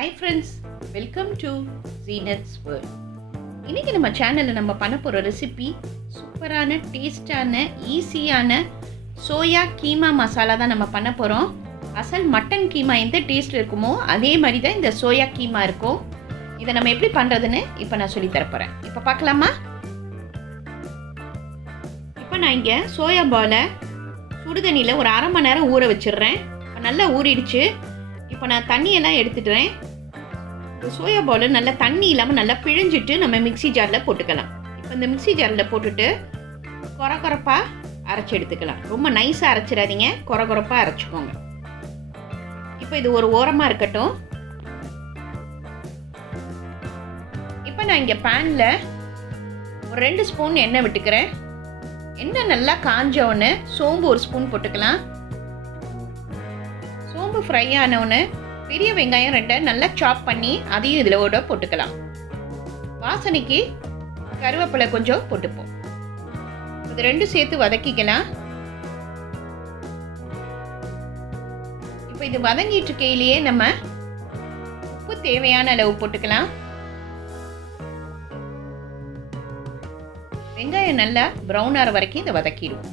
Hi friends, welcome to Zeenath's World. இன்னைக்கு நம்ம சேனல்ல நம்ம பண்ண போற ரெசிபி சூப்பரான டேஸ்டான ஈஸியான சோயா கீமா மசாலா தான் நம்ம பண்ண போறோம். அசல் மட்டன் கீமா எந்த டேஸ்ட் இருக்குமோ அதே மாதிரி தான் இந்த சோயா கீமா இருக்கும். இதை நம்ம எப்படி பண்றதுன்னு இப்போ நான் சொல்லி தர போறேன். இப்போ பார்க்கலாமா? இப்போ நான் இங்க சோயா பாலை சுடுதண்ணியில் ஒரு அரை மணி நேரம் ஊற வச்சிடுறேன். நல்லா ஊறிடுச்சு. இப்போ நான் தண்ணியெல்லாம் எடுத்துட்டுறேன். சோயா பால் நல்லா தண்ணி இல்லாமல் நல்லா பிழிஞ்சிட்டு நம்ம மிக்ஸி ஜாரில் போட்டுக்கலாம். இப்போ இந்த மிக்ஸி ஜாரில் போட்டுட்டு கொரப்பாக அரைச்சி எடுத்துக்கலாம். ரொம்ப நைஸாக அரைச்சிடாதீங்க, கொரப்பாக அரைச்சிக்கோங்க. இப்போ இது ஒரு ஓரமாக இருக்கட்டும். இப்போ நான் இங்கே பேனில் ஒரு 2 ஸ்பூன் எண்ணெய் விட்டுக்கிறேன். எண்ணெய் நல்லா காஞ்சோன்னு சோம்பு ஒரு ஸ்பூன் போட்டுக்கலாம். சோம்பு ஃப்ரை ஆனோன்னு பெரிய வெங்காயம் 2 நல்லா சாப் பண்ணி அதையும் இதில் போட்டுக்கலாம். வாசனைக்கு கருவேப்பிலை கொஞ்சம் போட்டுப்போம். இது 2 சேர்த்து வதக்கிக்கலாம். இப்போ இது வதங்கிட்டு இருக்கையிலேயே நம்ம உப்பு தேவையான அளவு போட்டுக்கலாம். வெங்காயம் நல்லா ப்ரௌன் ஆகிற வரைக்கும் இதை வதக்கிடுவோம்.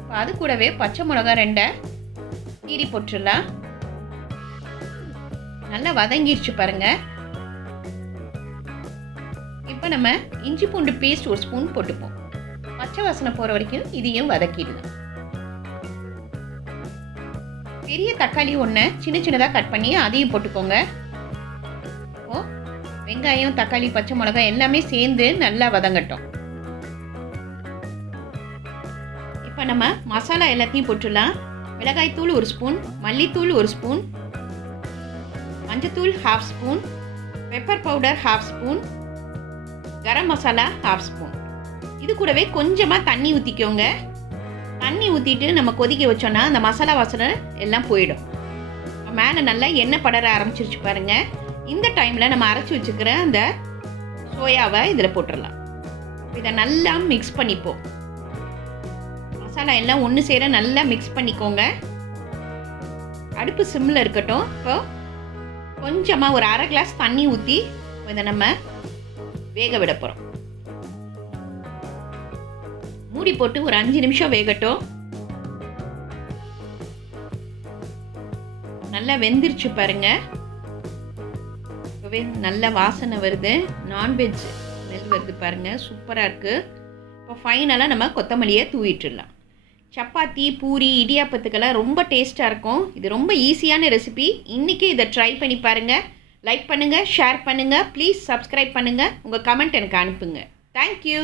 இப்போ அது கூடவே பச்சை மிளகா 2 கீரி போட்டுடலாம். நல்லா வதங்கிடுச்சு பாருங்க. இப்போ நம்ம இஞ்சி பூண்டு பேஸ்ட் ஒரு ஸ்பூன் போட்டுப்போம். பச்சை வாசனை போகிற வரைக்கும் இதையும் வதக்கிடலாம். பெரிய தக்காளி 1 சின்ன சின்னதாக கட் பண்ணி அதையும் போட்டுக்கோங்க. இப்போ வெங்காயம் தக்காளி பச்சை மிளகாய் எல்லாமே சேர்ந்து நல்லா வதங்கட்டும். இப்போ நம்ம மசாலா எல்லாத்தையும் போட்டுடலாம். மிளகாய்த்தூள் 1 ஸ்பூன், மல்லித்தூள் 1 ஸ்பூன், மஞ்சத்தூள் 1/2 spoon, pepper powder 1/2 spoon, garam masala 1/2 spoon. இது கூடவே கொஞ்சமாக தண்ணி ஊற்றிக்கோங்க. தண்ணி ஊற்றிட்டு நம்ம கொதிக்க வச்சோன்னா அந்த மசாலா வாசனை எல்லாம் போயிடும். மேலே நல்லா எண்ணெய் படர ஆரம்பிச்சிருச்சு பாருங்கள். இந்த டைமில் நம்ம அரைச்சி வச்சுக்கிற அந்த சோயாவை இதில் போட்டுடலாம். இதை நல்லா மிக்ஸ் பண்ணிப்போம். மசாலா எல்லாம் ஒன்று சேர நல்லா மிக்ஸ் பண்ணிக்கோங்க. அடுப்பு சிம்மில் இருக்கட்டும். இப்போ கொஞ்சமாக ஒரு அரை கிளாஸ் தண்ணி ஊற்றி இதை நம்ம வேக விட போகிறோம். மூடி போட்டு ஒரு 5 நிமிஷம் வேகட்டும். நல்லா வெந்துருச்சு பாருங்க. இப்போவே நல்ல வாசனை வருது. நான்வெஜ் ஸ்மெல் வருது பாருங்க. சூப்பராக இருக்குது. இப்போ ஃபைனலாக நம்ம கொத்தமல்லியை தூவிட்டுடலாம். சப்பாத்தி, பூரி, இடியாப்பத்துக்கெல்லாம் ரொம்ப டேஸ்ட்டாக இருக்கும். இது ரொம்ப ஈஸியான ரெசிபி. இன்றைக்கி இதை ட்ரை பண்ணி பாருங்கள். லைக் பண்ணுங்கள், ஷேர் பண்ணுங்கள், ப்ளீஸ் சப்ஸ்கிரைப் பண்ணுங்கள். உங்கள் கமெண்ட் எனக்கு அனுப்புங்க. தேங்க்யூ.